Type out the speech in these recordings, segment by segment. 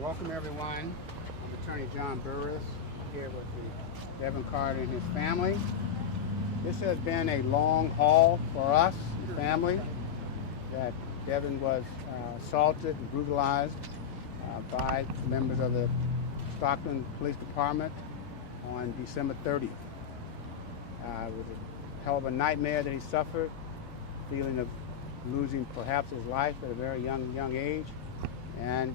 Welcome everyone. I'm Attorney John Burris here with Devin Carter and his family. This has been a long haul for us, the family, that Devin was assaulted and brutalized by members of the Stockton Police Department on December 30th. It was a hell of a nightmare that he suffered, feeling of losing perhaps his life at a very young age, and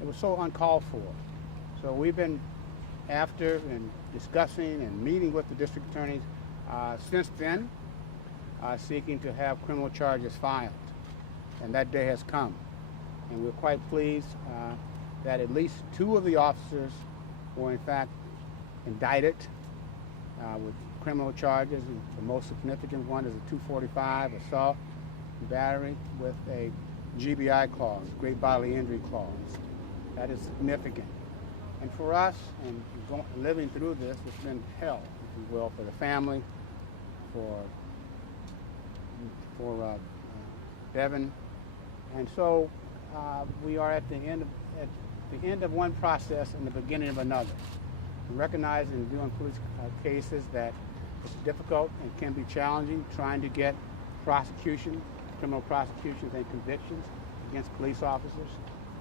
it was so uncalled for. So we've been after and discussing and meeting with the district attorneys since then, seeking to have criminal charges filed. And that day has come. And we're quite pleased that at least two of the officers were in fact indicted with criminal charges. And the most significant one is a 245 assault and battery with a GBI clause, great bodily injury clause. That is significant. And for us, and living through this, it's been hell, if you will, for the family, for Devin. And so we are at the end of one process and the beginning of another. Recognizing and doing police cases that it's difficult and can be challenging trying to get criminal prosecutions and convictions against police officers.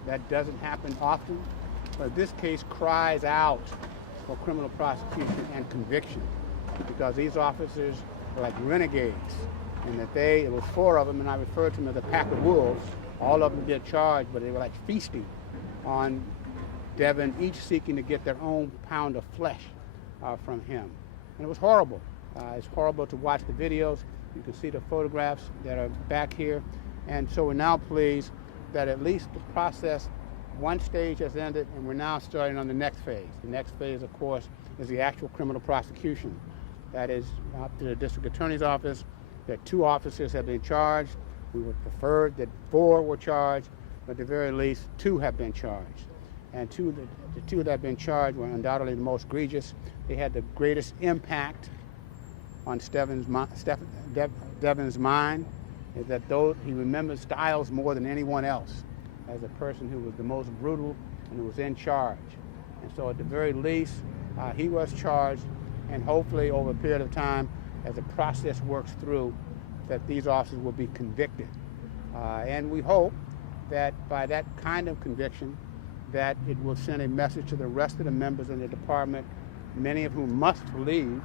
That doesn't happen often, but this case cries out for criminal prosecution and conviction because these officers are like renegades, and that it was four of them, and I refer to them as a pack of wolves. All of them get charged, but they were like feasting on Devin, each seeking to get their own pound of flesh from him. And it was horrible. It's horrible to watch the videos. You can see the photographs that are back here. And so we're now pleased that at least the process, one stage has ended, and we're now starting on the next phase. The next phase, of course, is the actual criminal prosecution. That is up to the district attorney's office. That two officers have been charged. We would prefer that four were charged, but at the very least, two have been charged. And the two that have been charged were undoubtedly the most egregious. They had the greatest impact on Devin's mind, is that he remembers Stiles more than anyone else as a person who was the most brutal and who was in charge. And so at the very least, he was charged, and hopefully over a period of time, as the process works through, that these officers will be convicted. And we hope that by that kind of conviction, that it will send a message to the rest of the members in the department, many of whom must believe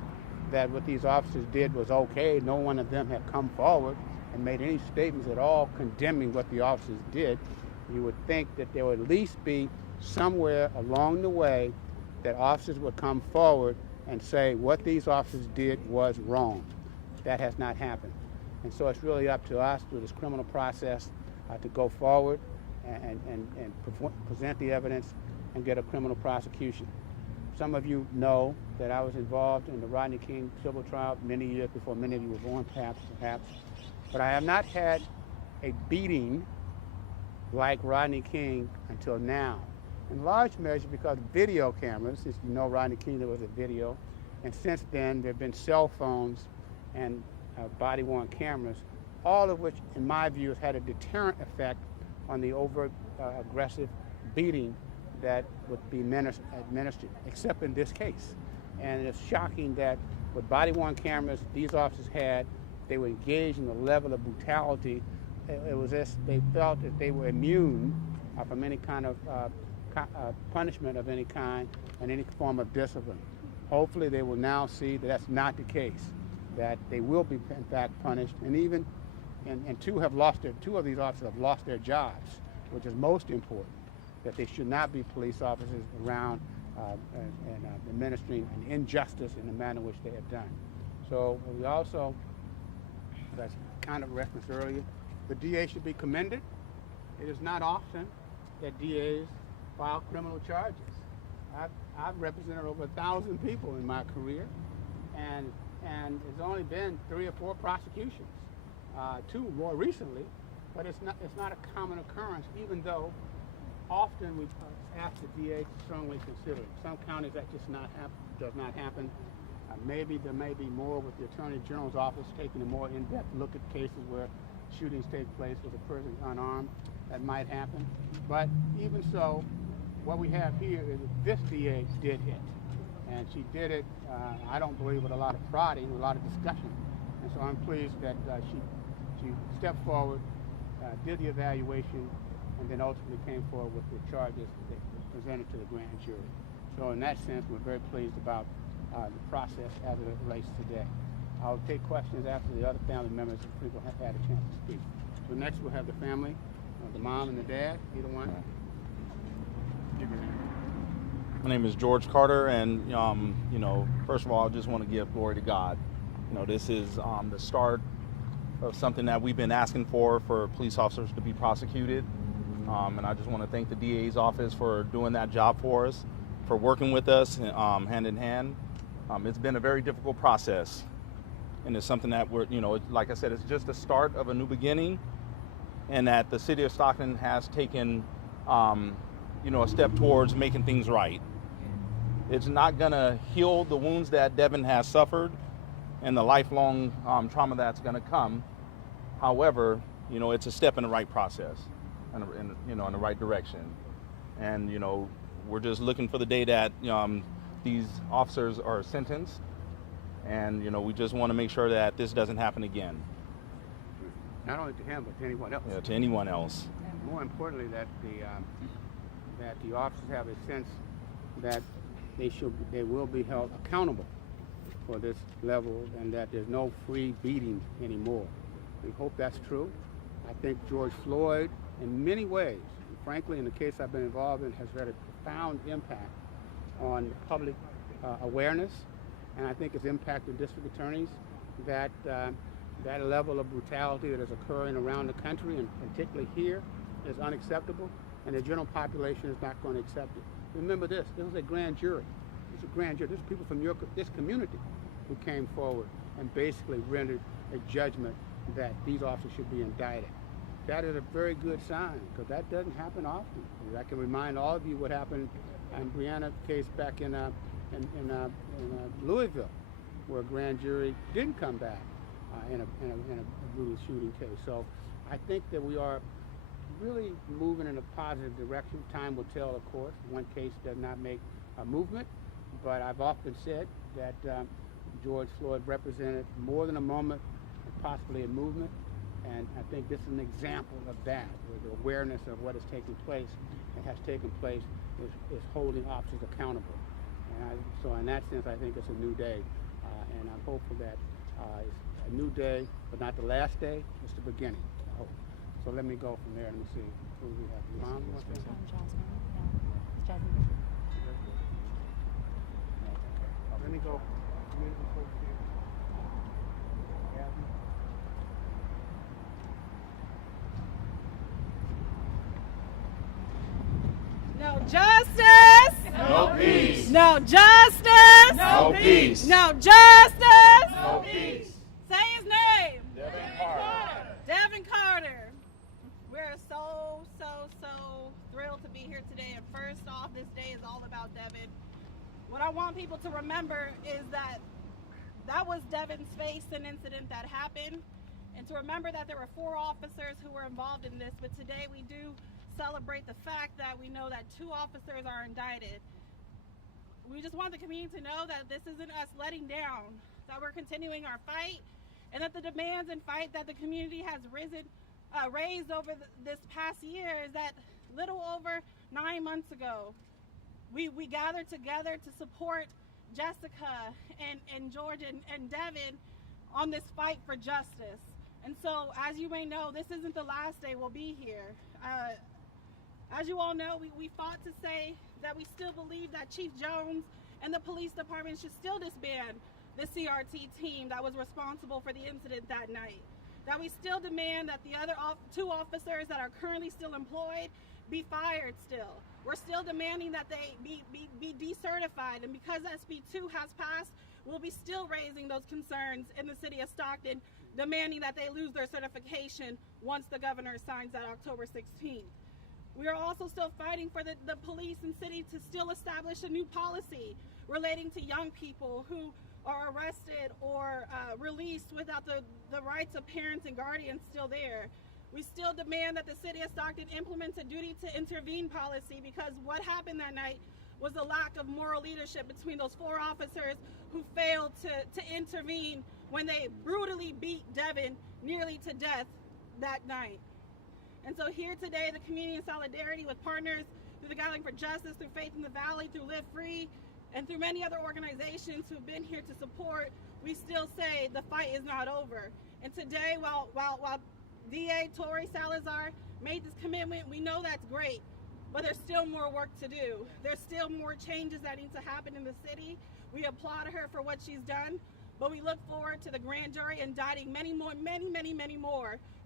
that what these officers did was okay. No one of them have come forward and made any statements at all condemning what the officers did. You would think that there would at least be somewhere along the way that officers would come forward and say what these officers did was wrong. That has not happened. And so it's really up to us through this criminal process to go forward and present the evidence and get a criminal prosecution. Some of you know that I was involved in the Rodney King civil trial many years before many of you were born, perhaps. But I have not had a beating like Rodney King until now. In large measure because video cameras, since you know Rodney King, there was a video, and since then there have been cell phones and body-worn cameras, all of which, in my view, has had a deterrent effect on the overt aggressive beating that would be administered, except in this case. And it's shocking that with body-worn cameras these officers had, they were engaged in the level of brutality. It was as they felt that they were immune from any kind of punishment of any kind and any form of discipline. Hopefully they will now see that that's not the case, that they will be in fact punished, and even and two of these officers have lost their jobs, which is most important, that they should not be police officers around and administering an injustice in the manner which they have done. So we also, as I kind of referenced earlier, the DA should be commended. It is not often that DAs file criminal charges. I've represented over 1,000 people in my career, and it's only been 3 or 4 prosecutions, 2 more recently, but it's not a common occurrence, even though often we ask the DA to strongly consider it. Some counties that does not happen. Maybe there may be more with the Attorney General's office taking a more in-depth look at cases where shootings take place with a person unarmed. That might happen. But even so, what we have here is that this DA did it. And she did it, I don't believe, with a lot of prodding, with a lot of discussion. And so I'm pleased that she stepped forward, did the evaluation, and then ultimately came forward with the charges that were presented to the grand jury. So in that sense, we're very pleased about the process as it relates today. I'll take questions after the other family members and people have had a chance to speak. So next we'll have the family, the mom and the dad, either one. Give your name. My name is George Carter, and you know, first of all, I just want to give glory to God. You know, this is the start of something that we've been asking for police officers to be prosecuted, and I just want to thank the DA's office for doing that job for us, for working with us hand in hand. It's been a very difficult process, and it's something that we're, you know, like I said, it's just the start of a new beginning, and that the city of Stockton has taken, you know, a step towards making things right. It's not going to heal the wounds that Devin has suffered and the lifelong trauma that's going to come. However, you know, it's a step in the right process and you know, in the right direction. And, you know, we're just looking for the day that these officers are sentenced. And, you know, we just want to make sure that this doesn't happen again. Not only to him, but to anyone else. Yeah, to anyone else. More importantly, that the officers have a sense that they will be held accountable for this level, and that there's no free beatings anymore. We hope that's true. I think George Floyd, in many ways, and frankly, in the case I've been involved in, has had a profound impact on public awareness, and I think it's impacted district attorneys that that level of brutality that is occurring around the country, and particularly here, is unacceptable, and the general population is not going to accept it. Remember this was a grand jury. It's a grand jury. There's people from this community who came forward and basically rendered a judgment that these officers should be indicted. That is a very good sign, because that doesn't happen often. I can remind all of you what happened in Brianna's case back in Louisville, where a grand jury didn't come back in a brutal shooting case. So I think that we are really moving in a positive direction. Time will tell, of course. One case does not make a movement, but I've often said that George Floyd represented more than a moment, possibly a movement, and I think this is an example of that, where the awareness of what is taking place and has taken place is holding officers accountable. And so in that sense, I think it's a new day, and I'm hopeful that it's a new day, but not the last day. It's the beginning, I hope. So let me go from there. Let me see who we have. Mom, you want to say something? Jasmine. Let me go. Community coach here. Jasmine. No justice. No peace. No justice. No peace. No justice. No peace. Say his name. Devin Carter. Devin Carter. We're so thrilled to be here today. And first off, this day is all about Devin. What I want people to remember is that was Devin's face, an incident that happened. And to remember that there were 4 officers who were involved in this. But today we do celebrate the fact that we know that 2 officers are indicted. We just want the community to know that this isn't us letting down, that we're continuing our fight, and that the demands and fight that the community has raised over this past year is that little over 9 months ago, we gathered together to support Jessica and George and Devin on this fight for justice. And so, as you may know, this isn't the last day we'll be here. As you all know, we fought to say that we still believe that Chief Jones and the police department should still disband the CRT team that was responsible for the incident that night. That we still demand that the other 2 officers that are currently still employed be fired still. We're still demanding that they be decertified, and because SB 2 has passed, we'll be still raising those concerns in the city of Stockton, demanding that they lose their certification once the governor signs that October 16th. We are also still fighting for the police and city to still establish a new policy relating to young people who are arrested or released without the rights of parents and guardians still there. We still demand that the city of Stockton implements a duty to intervene policy, because what happened that night was a lack of moral leadership between those 4 officers who failed to intervene when they brutally beat Devin nearly to death that night. And so here today, the community in solidarity with partners through the Gathering for Justice, through Faith in the Valley, through Live Free, and through many other organizations who've been here to support, we still say the fight is not over. And today, while DA Torrey Salazar made this commitment, we know that's great, but there's still more work to do. There's still more changes that need to happen in the city. We applaud her for what she's done, but we look forward to the grand jury indicting many more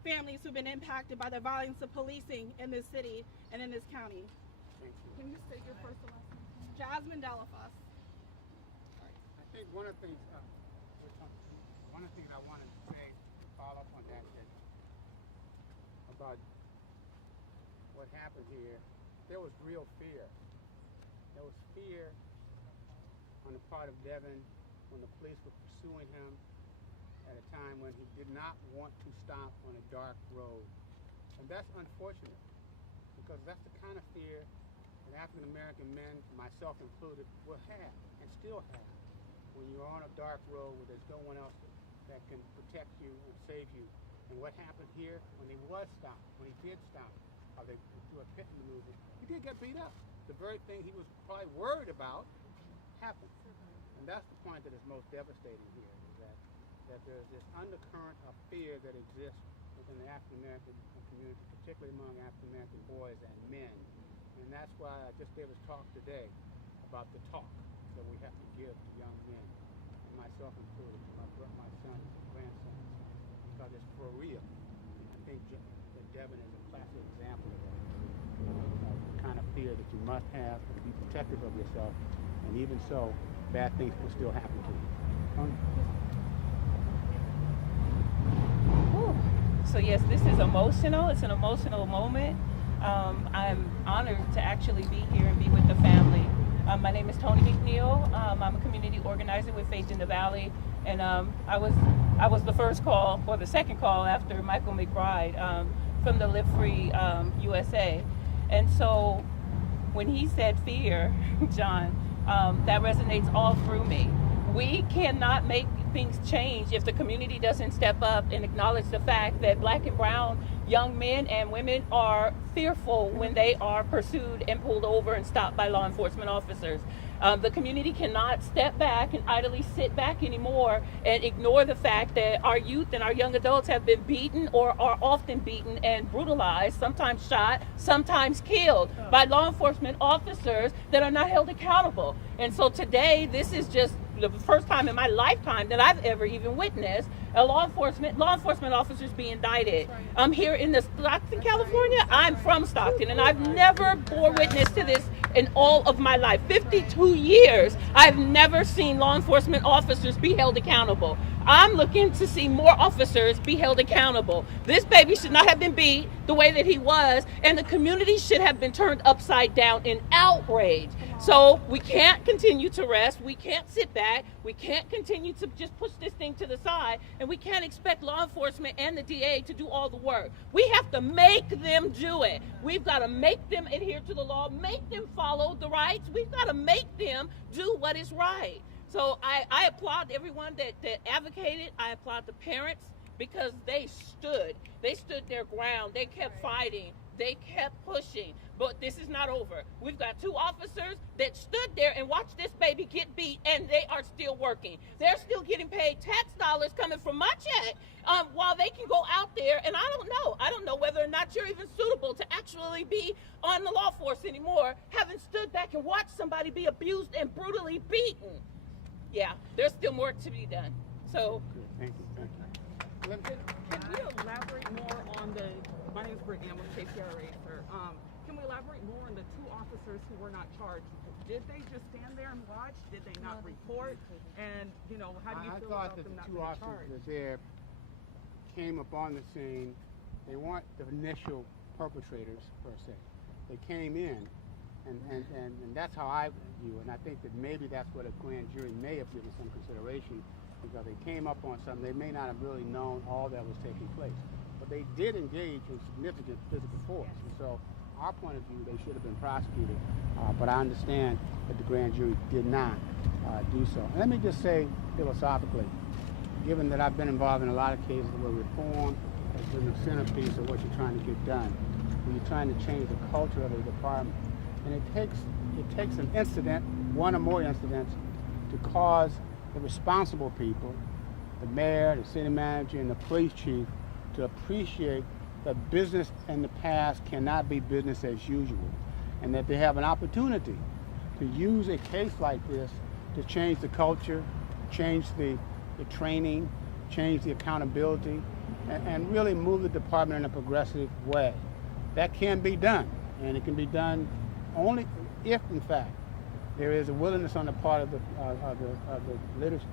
families who've been impacted by the violence of policing in this city and in this county. Thank you. Can you state your first and last name? Jasmine Delafos. I think one of the things I wanted to say, to follow up on that, about what happened here, there was real fear. There was fear on the part of Devin when the police were pursuing him at a time when he did not want to stop on a dark road. And that's unfortunate, because that's the kind of fear that African American men, myself included, will have and still have when you're on a dark road where there's no one else that can protect you and save you. And what happened here when he was stopped, when he did stop, or they threw a pit in the movement, he did get beat up. The very thing he was probably worried about happened. And that's the point that is most devastating here, is that there's this undercurrent of fear that exists within the African American community, particularly among African American boys and men. And that's why I just gave a talk today about the talk that we have to give to young men, and myself included, my sons and grandsons, because it's for real. I think that Devin is a classic example of that, the kind of fear that you must have to be protective of yourself, and even so, bad things can still happen to you. So yes, this is emotional. It's an emotional moment. I'm honored to actually be here and be with the family. My name is Tony McNeil. I'm a community organizer with Faith in the Valley, and I was the first call, or the second call after Michael McBride from the Live Free USA. And so when he said fear, John, that resonates all through me. We cannot make things change if the community doesn't step up and acknowledge the fact that Black and brown young men and women are fearful when they are pursued and pulled over and stopped by law enforcement officers. The community cannot step back and idly sit back anymore and ignore the fact that our youth and our young adults have been beaten or are often beaten and brutalized, sometimes shot, sometimes killed by law enforcement officers that are not held accountable. And so today, this is just the first time in my lifetime that I've ever even witnessed a law enforcement officers being indicted. I'm here in the Stockton, California. I'm from Stockton, and I've never bore witness to this in all of my life. 52 years, I've never seen law enforcement officers be held accountable. I'm looking to see more officers be held accountable. This baby should not have been beat the way that he was, and the community should have been turned upside down in outrage. So we can't continue to rest. We can't sit back. We can't continue to just push this thing to the side, and we can't expect law enforcement and the DA to do all the work. We have to make them do it. We've got to make them adhere to the law, make them follow the rights. We've got to make them do what is right. So I applaud everyone that advocated. I applaud the parents, because they stood their ground. They kept fighting. They kept pushing. But this is not over. We've got 2 officers that stood there and watched this baby get beat, and they are still working. They're still getting paid tax dollars coming from my check while they can go out there. And I don't know whether or not you're even suitable to actually be on the law force anymore, having stood back and watched somebody be abused and brutally beaten. Yeah, there's still more to be done. So, Thank you. Can we elaborate more on my name is Brittany, I'm with KPRA, sir. Can we elaborate more on the 2 officers who were not charged? Did they just stand there and watch? Did they not report? And, how do you feel about them not being charged? I thought that the 2 officers there came upon the scene. They weren't the initial perpetrators, per se. They came in, and that's how I view it. And I think that maybe that's what a grand jury may have given some consideration, because they came up on something. They may not have really known all that was taking place. But but they did engage in significant physical force. And so, our point of view, they should have been prosecuted. But I understand that the grand jury did not do so. And let me just say philosophically, given that I've been involved in a lot of cases where reform has been the centerpiece of what you're trying to get done, when you're trying to change the culture of the department, and it takes an incident, one or more incidents, to cause the responsible people, the mayor, the city manager, and the police chief, to appreciate that business in the past cannot be business as usual, and that they have an opportunity to use a case like this to change the culture, change the training, change the accountability, and really move the department in a progressive way. That can be done, and it can be done only if, in fact, there is a willingness on the part of the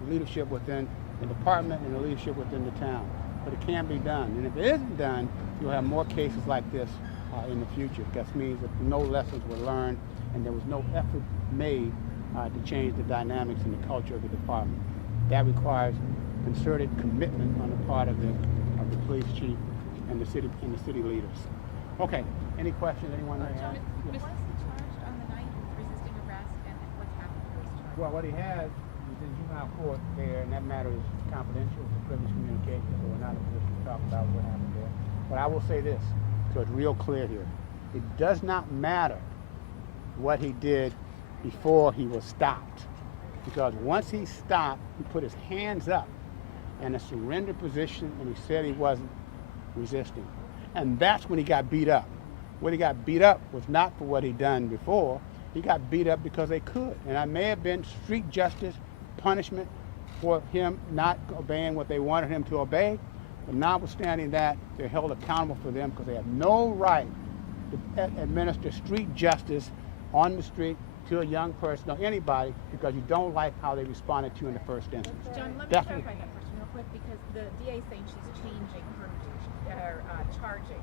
leadership within the department and the leadership within the town. But it can be done, and if it isn't done, you'll have more cases like this in the future. That means that no lessons were learned, and there was no effort made to change the dynamics and the culture of the department. That requires concerted commitment on the part of the police chief and the city leaders. Okay. Any questions? Anyone? What's the charge on the night? Resisting arrest, and what's happened post-charge? Well, what he has is in juvenile court there, and that matter is confidential. It's a privileged communication, so we're not in a position to talk about what happened there. But I will say this, so it's real clear here. It does not matter what he did before he was stopped, because once he stopped, he put his hands up in a surrender position, and he said he wasn't resisting. And that's when he got beat up. When he got beat up was not for what he'd done before. He got beat up because they could. And I may have been street justice punishment for him not obeying what they wanted him to obey. But notwithstanding that, they're held accountable for them because they have no right to administer street justice on the street to a young person or anybody because you don't like how they responded to you in the first instance. John, let me Definitely. clarify that question real quick, because the DA is saying she's changing her charging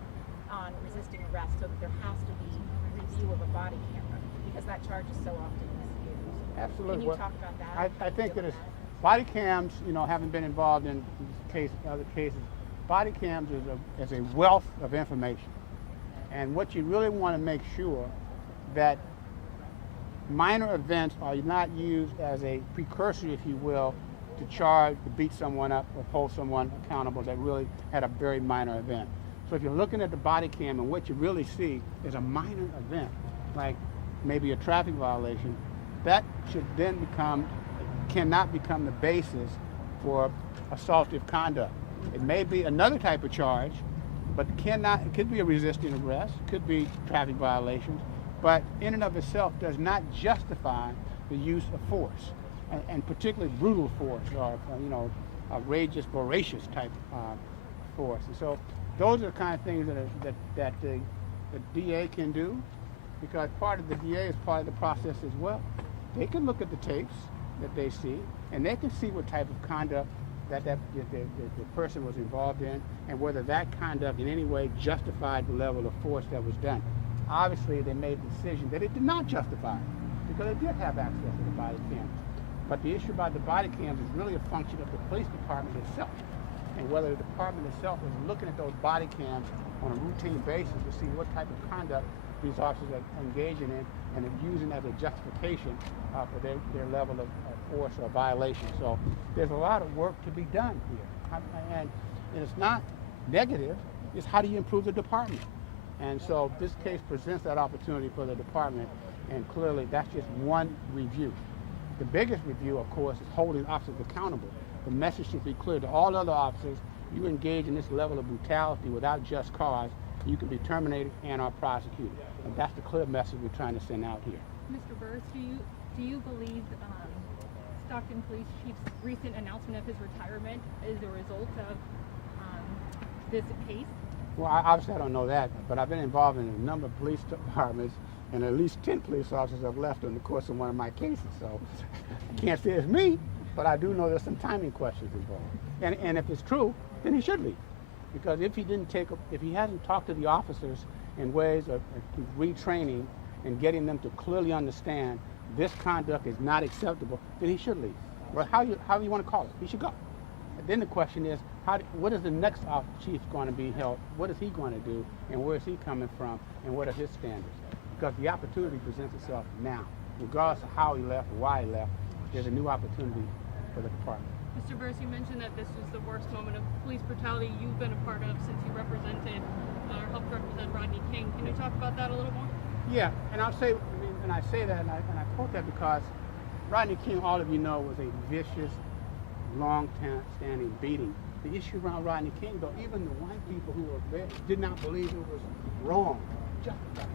on resisting arrest so that there has to be review of a body camera because that charge is so often misused. Absolutely. Can you talk about that? I think that it's body cams, having been involved in other cases, body cams is a wealth of information. And what you really want to make sure that minor events are not used as a precursor, if you will, to charge, to beat someone up or hold someone accountable that really had a very minor event. So if you're looking at the body cam and what you really see is a minor event, like maybe a traffic violation, that should then cannot become the basis for assaultive conduct. It may be another type of charge, but it could be a resisting arrest, it could be traffic violations, but in and of itself does not justify the use of force, and particularly brutal force or outrageous, voracious type force. And so those are the kind of things that the DA can do, because part of the DA is part of the process as well. They can look at the tapes that they see, and they can see what type of conduct that the person was involved in, and whether that conduct in any way justified the level of force that was done. Obviously, they made the decision that it did not justify it, because they did have access to the body cams. But the issue about the body cams is really a function of the police department itself, and whether the department itself is looking at those body cams on a routine basis to see what type of conduct these officers are engaging in and are using as a justification for their level of force or violation. So there's a lot of work to be done here. And it's not negative, it's how do you improve the department? And so this case presents that opportunity for the department, and clearly that's just one review. The biggest review, of course, is holding officers accountable. The message should be clear to all other officers: you engage in this level of brutality without just cause, you can be terminated and or prosecuted. And that's the clear message we're trying to send out here. Mr. Burris, do you believe Stockton Police Chief's recent announcement of his retirement is a result of this case? Well, obviously I don't know that, but I've been involved in a number of police departments, and at least 10 police officers have left in the course of one of my cases. So I can't say it's me, but I do know there's some timing questions involved. And if it's true, then he should leave. Because if he hasn't talked to the officers in ways of retraining and getting them to clearly understand this conduct is not acceptable, then he should leave. Well, how you want to call it, he should go. And then the question is, what is the next chief going to be held? What is he going to do, and where is he coming from, and what are his standards? Because the opportunity presents itself now. Regardless of how he left or why he left, there's a new opportunity for the department. Mr. Burris, you mentioned that this was the worst moment of police brutality you've been a part of since you represented or helped represent Rodney King. Can you talk about that a little more? Yeah, and I say that, and I quote that because Rodney King, all of you know, was a vicious, long-standing beating. The issue around Rodney King, though, even the white people who were there did not believe it was wrong, justified.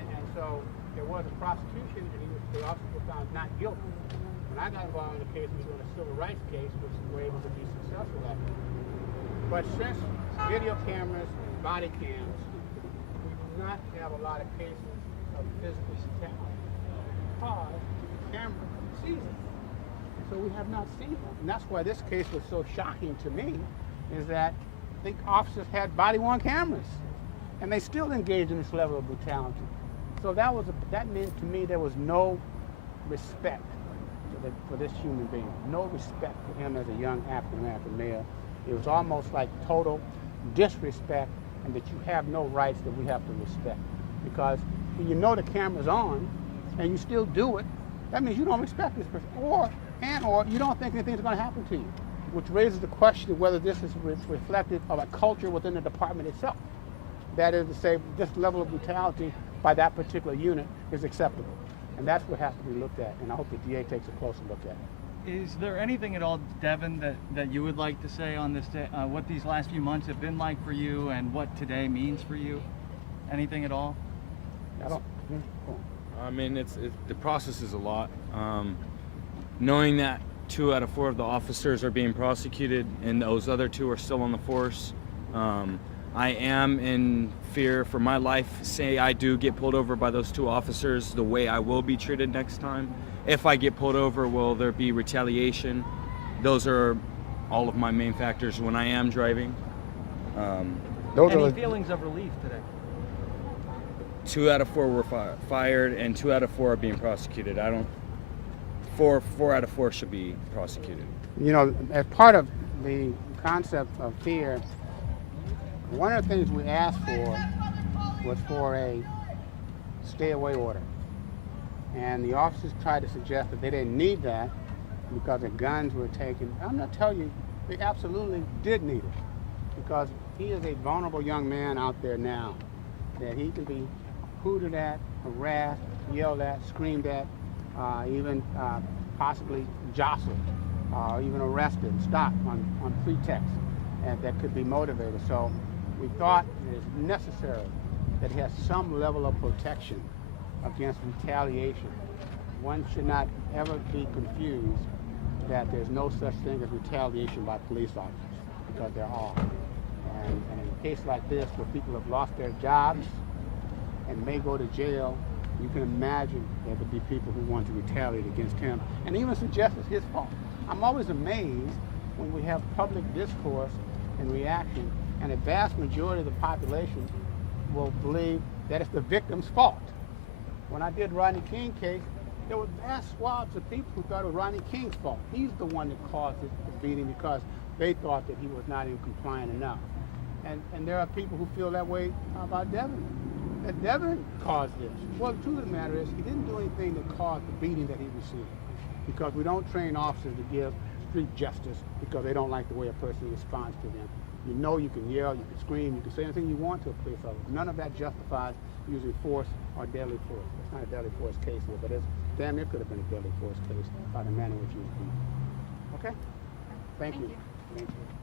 And so there was a prosecution, and the officers were found not guilty. When I got involved in the case, we were in a civil rights case, which we were able to be successful at. But since video cameras and body cams, we do not have a lot of cases of physical brutality because the camera sees it. So we have not seen them. And that's why this case was so shocking to me, is that the officers had body-worn cameras, and they still engaged in this level of brutality. So that meant to me there was no respect for this human being, no respect for him as a young African-American male. It was almost like total disrespect, and that you have no rights that we have to respect. Because when you know the camera's on, and you still do it, that means you don't respect this person, or you don't think anything's going to happen to you, which raises the question of whether this is reflective of a culture within the department itself. That is to say, this level of brutality by that particular unit is acceptable. And that's what has to be looked at, and I hope the DA takes a closer look at it. Is there anything at all, Devin, that you would like to say on this day, what these last few months have been like for you and what today means for you? Anything at all? I mean, the process is a lot. Knowing that 2 out of 4 of the officers are being prosecuted and those other 2 are still on the force, I am in fear for my life. Say I do get pulled over by those 2 officers, the way I will be treated next time. If I get pulled over, will there be retaliation? Those are all of my main factors when I am driving. Any feelings of relief today? 2 out of 4 were fired, and 2 out of 4 are being prosecuted. 4 out of 4 should be prosecuted. You know, as part of the concept of fear, one of the things we asked for was for a stay-away order. And the officers tried to suggest that they didn't need that because the guns were taken. I'm going to tell you, they absolutely did need it, because he is a vulnerable young man out there now, that he can be hooted at, harassed, yelled at, screamed at, even possibly jostled, even arrested, stopped on pretext, and that could be motivated. So we thought it is necessary that he has some level of protection against retaliation. One should not ever be confused that there's no such thing as retaliation by police officers, because there are. And in a case like this, where people have lost their jobs and may go to jail, you can imagine there could be people who want to retaliate against him and even suggest it's his fault. I'm always amazed when we have public discourse and reaction, and a vast majority of the population will believe that it's the victim's fault. When I did Rodney King case, there were vast swaths of people who thought it was Rodney King's fault. He's the one that caused the beating because they thought that he was not even compliant enough. And there are people who feel that way about Devin, that Devin caused this. Well, the truth of the matter is, he didn't do anything that caused the beating that he received, because we don't train officers to give street justice because they don't like the way a person responds to them. You know, you can yell, you can scream, you can say anything you want to a police officer. None of that justifies using force or deadly force. It's not a deadly force case here, but it's damn near could have been a deadly force case by the manner in which he was beaten. Okay? Thank you. Thank you.